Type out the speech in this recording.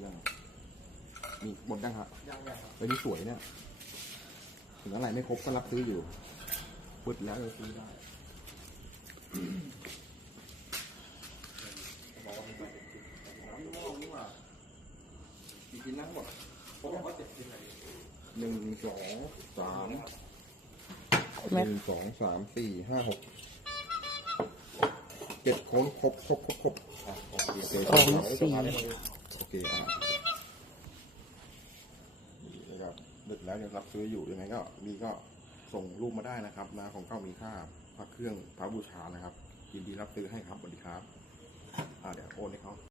รื่องนี่หมดยังครับ ยังครับ ไปนี่สวยเนี่ยถึงอะไรไม่ครบก็รับซื้ออยู่พุดแล้วจะซื้อได้บอกว่าเป็นน้ำม่วงนี่หว่ากี่ชิ้นนะหมดผมบอกว่า7 ชิ้นเลย1 2 3 1 2 3 4 5 6 7 คนครบโอเคโอเค โอเคนะครับดึกแล้วยังรับซื้ออยู่ยังไงก็มีก็ส่งรูปมาได้นะครับนะของเก้ามีค่าพระเครื่องพระบูชานะครับยินดีรับซื้อให้ครับสวัสดีครับเดี๋ยวโอนให้เขา